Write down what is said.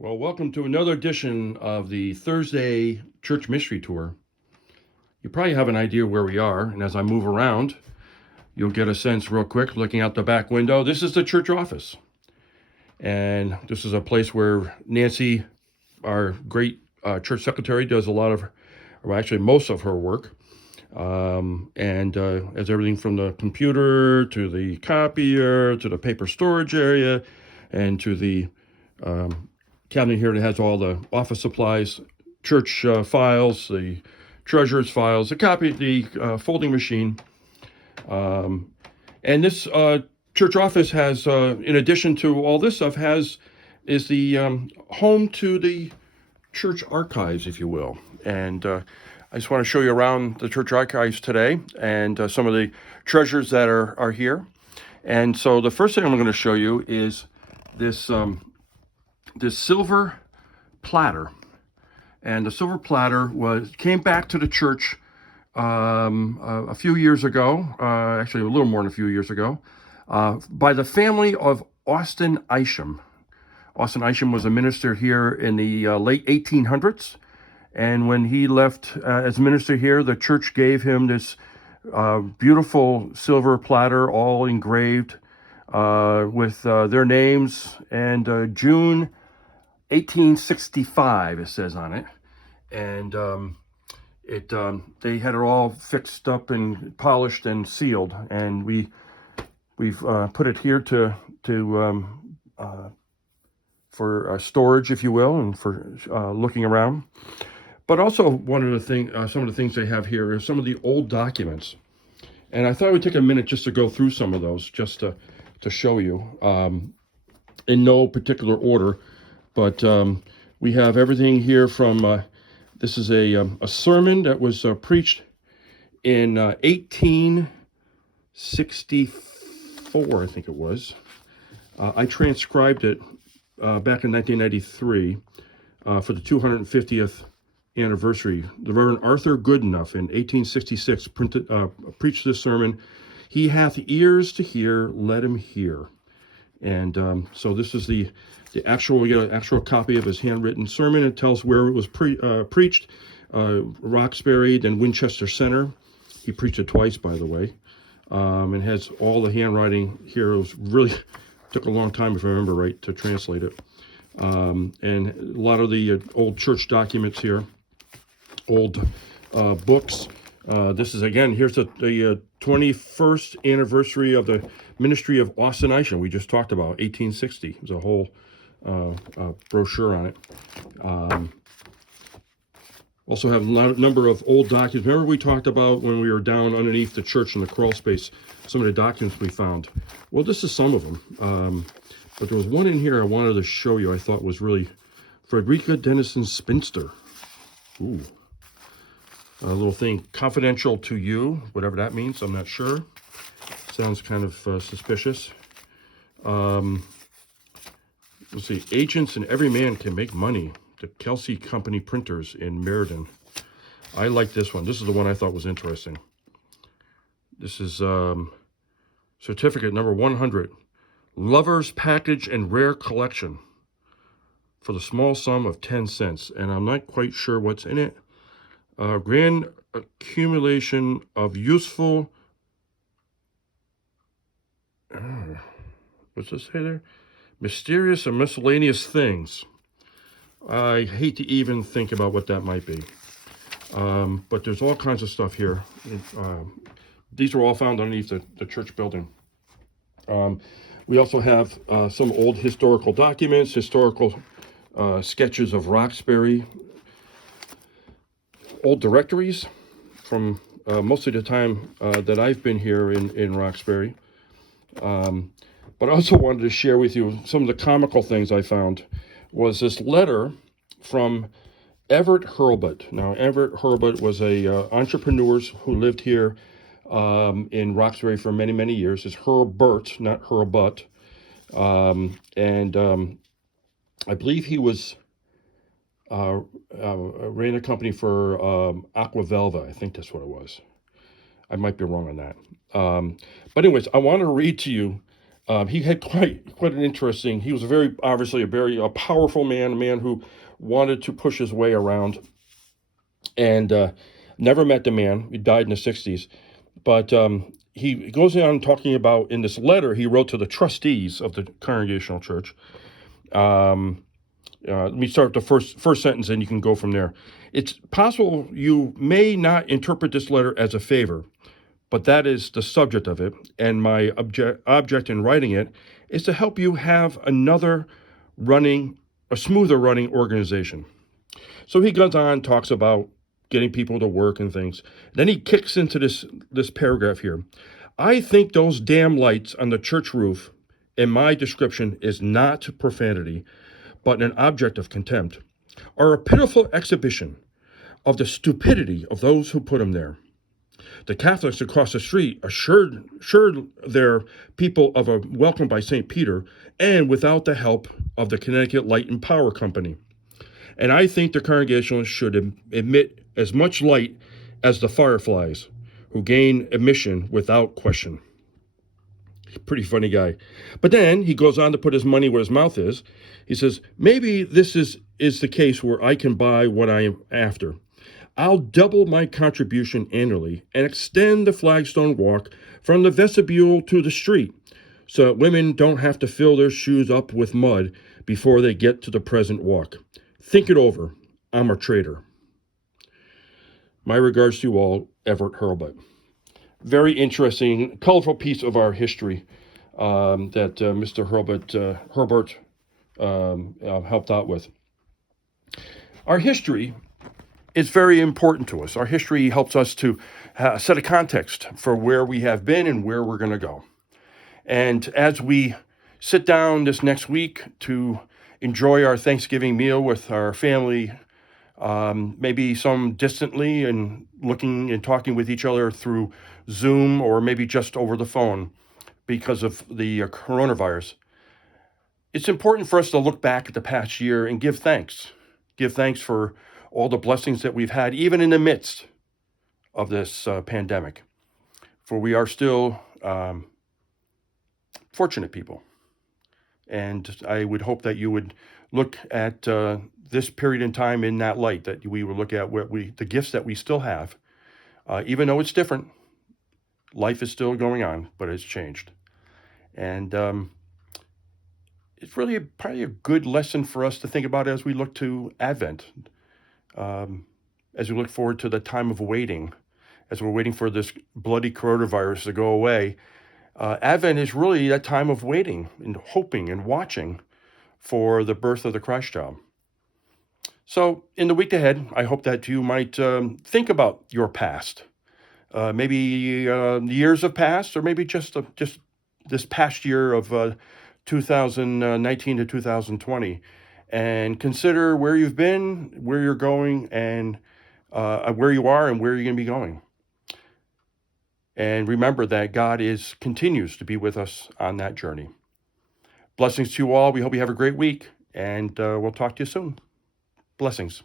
Well, welcome to another edition of the Thursday Church Mystery Tour. You probably have an idea where we are, and as I move around, you'll get a sense real quick looking out the back window. This is the church office, and this is a place where Nancy, our great church secretary, does a lot of, or actually most of her work. As everything from the computer to the copier to the paper storage area and to the cabinet here that has all the office supplies, church files, the treasurer's files, the folding machine. And this church office has, in addition to all this stuff, is the home to the church archives, if you will. And I just want to show you around the church archives today and some of the treasures that are here. And so the first thing I'm going to show you is this silver platter. And the silver platter came back to the church a few years ago, actually a little more than a few years ago, by the family of Austin Isham. Austin Isham was a minister here in the late 1800s. And when he left as minister here, the church gave him this beautiful silver platter, all engraved with their names. And June 1865, it says on it. And they had it all fixed up and polished and sealed. And we've put it here for storage, if you will, and for looking around. But also some of the things they have here are some of the old documents. And I thought I would take a minute just to go through some of those, just to show you, in no particular order. But we have everything here from, this is a sermon that was preached in 1864, I think it was. I transcribed it back in 1993 for the 250th anniversary. The Reverend Arthur Goodenough in 1866 preached this sermon. He hath ears to hear, let him hear. And so this is we get an actual copy of his handwritten sermon. It tells where it was preached, Roxbury, then Winchester Center. He preached it twice, by the way. And has all the handwriting here. It was really took a long time, if I remember right, to translate it. And a lot of the old church documents here, old books. This is, again, here's the 21st anniversary of the ministry of Austin Isham. We just talked about 1860. There's a whole brochure on it. Also have a number of old documents. Remember we talked about when we were down underneath the church in the crawl space, some of the documents we found. Well, this is some of them. But there was one in here I wanted to show you I thought was really Frederica Dennison Spinster. Ooh. A little thing, confidential to you, whatever that means, I'm not sure. Sounds kind of suspicious. Let's see, agents and every man can make money. The Kelsey Company printers in Meriden. I like this one. This is the one I thought was interesting. This is certificate number 100. Lover's Package and Rare Collection for the small sum of 10 cents. And I'm not quite sure what's in it. Grand accumulation of useful, what's this say there? Mysterious and miscellaneous things. I hate to even think about what that might be. But there's all kinds of stuff here. These were all found underneath the church building. We also have some old historical documents, historical sketches of Roxbury, old directories from most of the time that I've been here in Roxbury. But I also wanted to share with you some of the comical things I found was this letter from Everett Hurlbut. Now, Everett Hurlbut was a entrepreneur who lived here in Roxbury for many, many years. It's Hurlbut, not Hurlbut. I believe he was ran a company for Aquavelva. I think that's what it was. I might be wrong on that. But anyways, I want to read to you He had quite an interesting. He was obviously a very powerful man, a man who wanted to push his way around, and never met the man. He died in the '60s, but he goes on talking about in this letter he wrote to the trustees of the Congregational Church. Let me start with the first sentence, and you can go from there. It's possible you may not interpret this letter as a favor, but that is the subject of it, and my object in writing it is to help you have a smoother running organization. So he goes on, talks about getting people to work and things. Then he kicks into this paragraph here. I think those damn lights on the church roof, in my description, is not profanity, but an object of contempt, are a pitiful exhibition of the stupidity of those who put them there. The Catholics across the street assured their people of a welcome by St. Peter, and without the help of the Connecticut Light and Power Company. And I think the Congregationalists should emit as much light as the fireflies, who gain admission without question. Pretty funny guy. But then he goes on to put his money where his mouth is. He says, maybe this is the case where I can buy what I am after. I'll double my contribution annually and extend the flagstone walk from the vestibule to the street so that women don't have to fill their shoes up with mud before they get to the present walk. Think it over. I'm a traitor. My regards to you all, Everett Hurlbut. Very interesting, colorful piece of our history that Mr. Herbert helped out with. Our history is very important to us. Our history helps us to set a context for where we have been and where we're going to go. And as we sit down this next week to enjoy our Thanksgiving meal with our family, maybe some distantly and looking and talking with each other through Zoom or maybe just over the phone because of the coronavirus, it's important for us to look back at the past year and give thanks. Give thanks for all the blessings that we've had, even in the midst of this pandemic. For we are still fortunate people. And I would hope that you would look at this period in time in that light, that we would look at the gifts that we still have. Even though it's different, life is still going on, but it's changed. And it's really probably a good lesson for us to think about as we look to Advent, as we look forward to the time of waiting, as we're waiting for this bloody coronavirus to go away. Advent is really that time of waiting and hoping and watching for the birth of the Christ child. So in the week ahead, I hope that you might think about your past. Maybe years have passed, or maybe just this past year of 2019 to 2020, and consider where you've been, where you're going, and where you are and where you're going to be going. And remember that God continues to be with us on that journey. Blessings to you all. We hope you have a great week, and we'll talk to you soon. Blessings.